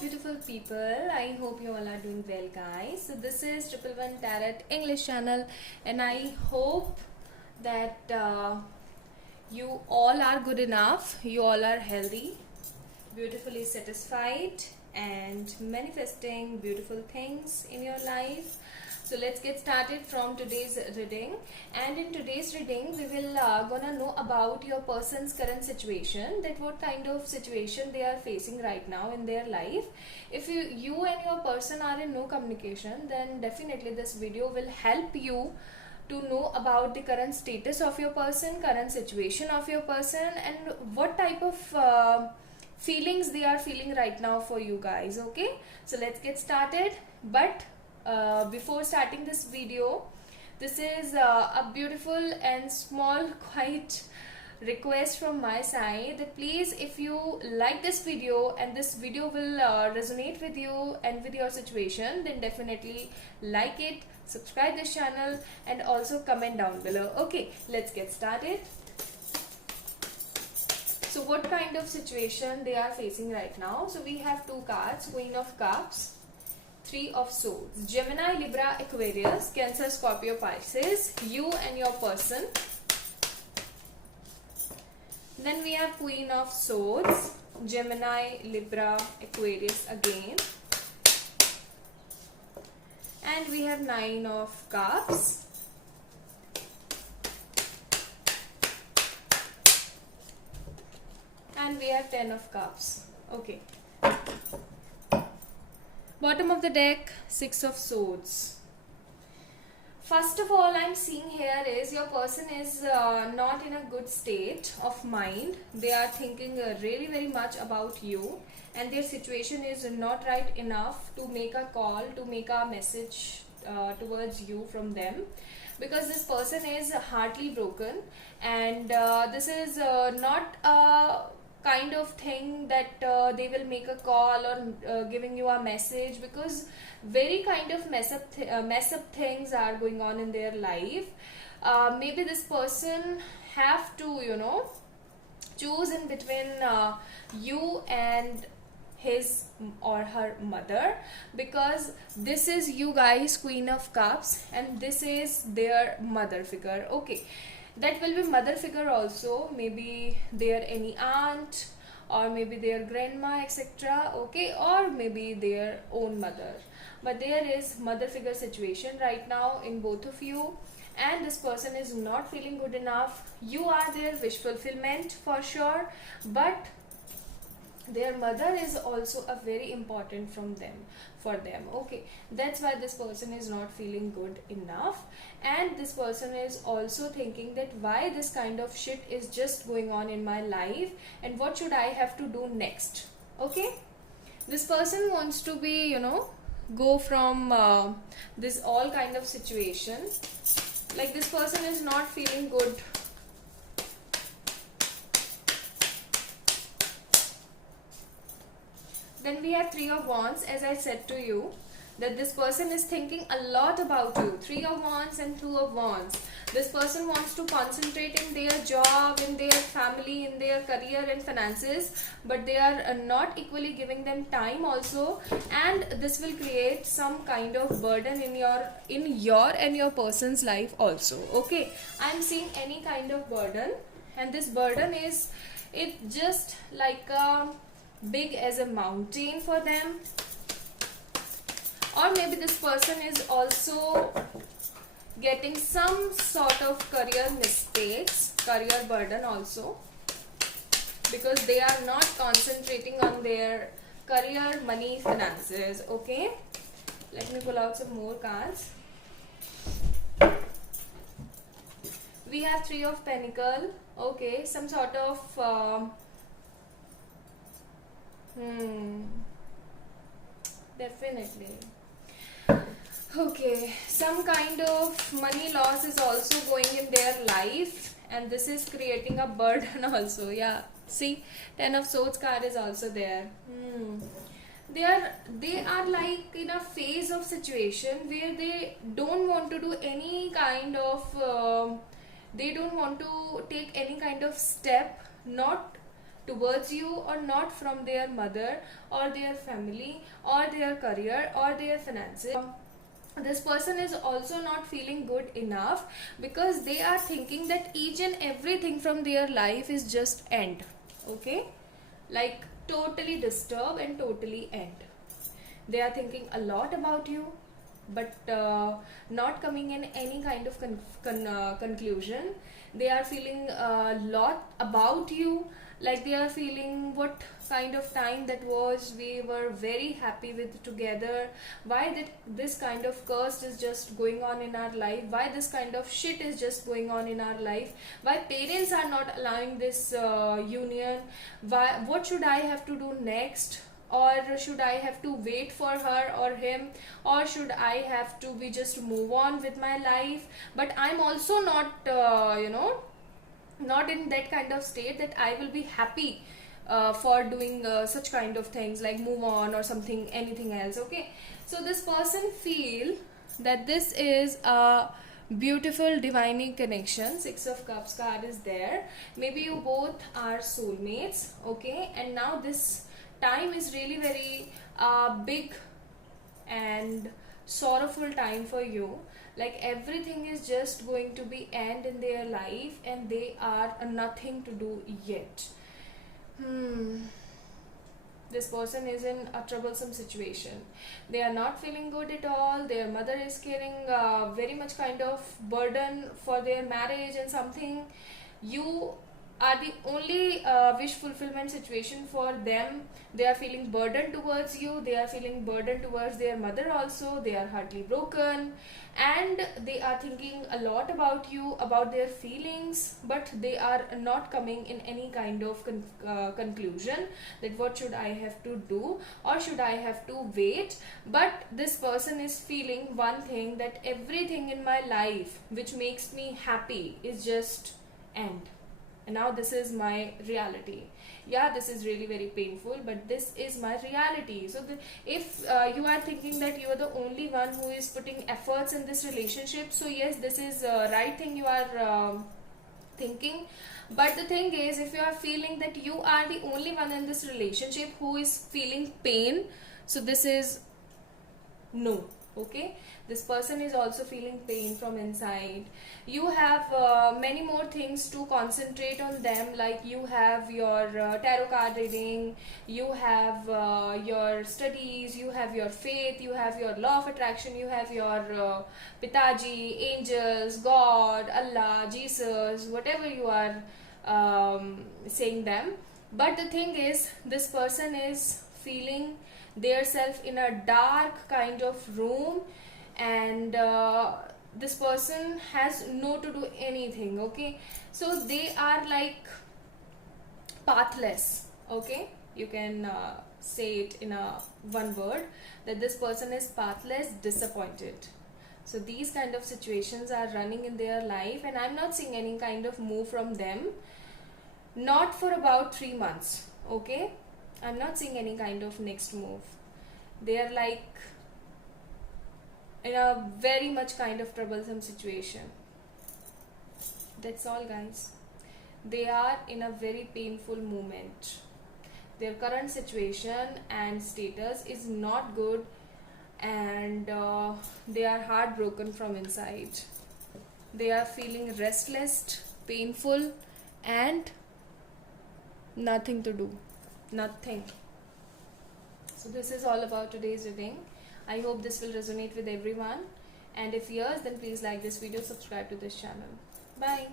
beautiful people. I hope you all are doing well, guys. So this is Triple One Tarot English channel, and I hope that you all are good enough. You all are healthy, beautifully satisfied, and manifesting beautiful things in your life. So let's get started from today's reading. And in today's reading, we will gonna know about your person's current situation, that what kind of situation they are facing right now in their life. If you and your person are in no communication, then definitely this video will help you to know about the current status of your person, current situation of your person, and what type of feelings they are feeling right now for you guys. Okay, so let's get started. But before starting this video, this is a beautiful and small quite request from my side that please, if you like this video and this video will resonate with you and with your situation, then definitely like it, subscribe this channel, and also comment down below. Okay, let's get started. So what kind of situation they are facing right now? So we have two cards: Queen of Cups, Three of Swords. Gemini, Libra, Aquarius, Cancer, Scorpio, Pisces, you and your person. Then we have Queen of Swords, Gemini, Libra, Aquarius again. And we have Nine of Cups. And we have Ten of Cups. Okay. Bottom of the deck, Six of Swords. First of all, I'm seeing here is your person is not in a good state of mind. They are thinking really very much about you, and their situation is not right enough to make a call, to make a message towards you from them, because this person is hardly broken, and this is not a kind of thing that they will make a call or giving you a message, because very kind of mess up things are going on in their life. Maybe this person have to choose in between you and his or her mother, because this is you guys, Queen of Cups, and this is their mother figure. Okay, that will be mother figure also, maybe their any aunt or maybe their grandma, etc. Okay, or maybe their own mother, but there is mother figure situation right now in both of you, and this person is not feeling good enough. You are their wish fulfillment for sure, but their mother is also a very important for them. Okay, that's why this person is not feeling good enough, and this person is also thinking that why this kind of shit is just going on in my life, and what should I have to do next. Okay, this person wants to be go from this all kind of situation. Like, this person is not feeling good. Then we have Three of Wands. As I said to you, that this person is thinking a lot about you. Three of Wands and Two of Wands. This person wants to concentrate in their job, in their family, in their career and finances, but they are not equally giving them time also, and this will create some kind of burden in your and your person's life also. Okay, I'm seeing any kind of burden, and this burden is just like big as a mountain for them. Or maybe this person is also getting some sort of career mistakes, career burden also, because they are not concentrating on their career, money, finances. Okay, let me pull out some more cards. We have Three of Pentacles. Okay, some sort of definitely. Okay, some kind of money loss is also going in their life, and this is creating a burden also. Yeah, see, Ten of Swords card is also there. They are like in a phase of situation where they don't want to do any kind of they don't want to take any kind of step, not towards you, or not from their mother or their family or their career or their finances. This person is also not feeling good enough because they are thinking that each and everything from their life is just end. Okay, like totally disturb and totally end. They are thinking a lot about you, but not coming in any kind of conclusion. They are feeling a lot about you, like they are feeling what kind of time that was, we were very happy with together, why that this kind of curse is just going on in our life, why this kind of shit is just going on in our life, why parents are not allowing this union, why, what should I have to do next, or should I have to wait for her or him, or should I have to be just move on with my life. But I'm also not not in that kind of state that I will be happy for doing such kind of things like move on or something, anything else. Okay, so this person feel that this is a beautiful divine connection. Six of Cups card is there. Maybe you both are soulmates. Okay, and now this time is really very big and sorrowful time for you. Like everything is just going to be end in their life and they are nothing to do yet. This person is in a troublesome situation. They are not feeling good at all. Their mother is carrying very much kind of burden for their marriage and something. You are the only wish fulfillment situation for them. They are feeling burden towards you. They are feeling burden towards their mother also. They are heartily broken and they are thinking a lot about you, about their feelings, but they are not coming in any kind of conclusion that what should I have to do or should I have to wait. But this person is feeling one thing, that everything in my life which makes me happy is just end. And now this is my reality. Yeah, this is really very painful, but this is my reality. So if you are thinking that you are the only one who is putting efforts in this relationship, so yes, this is right thing you are thinking. But the thing is, if you are feeling that you are the only one in this relationship who is feeling pain, so this is no. Okay, this person is also feeling pain from inside. You have many more things to concentrate on them, like you have your tarot card reading, you have your studies, you have your faith, you have your law of attraction, you have your Pitaji, angels, God, Allah, Jesus, whatever you are saying them. But the thing is, this person is feeling their self in a dark kind of room, and this person has no to do anything. Okay, so they are like pathless. Okay, you can say it in a one word, that this person is pathless, disappointed. So these kind of situations are running in their life, and I'm not seeing any kind of move from them, not for about 3 months. Okay, I'm not seeing any kind of next move. They are like in a very much kind of troublesome situation. That's all, guys. They are in a very painful moment. Their current situation and status is not good, and they are heartbroken from inside. They are feeling restless, painful, and nothing to do. Nothing. So this is all about today's reading. I hope this will resonate with everyone, and if yes, then please like this video, subscribe to this channel. Bye.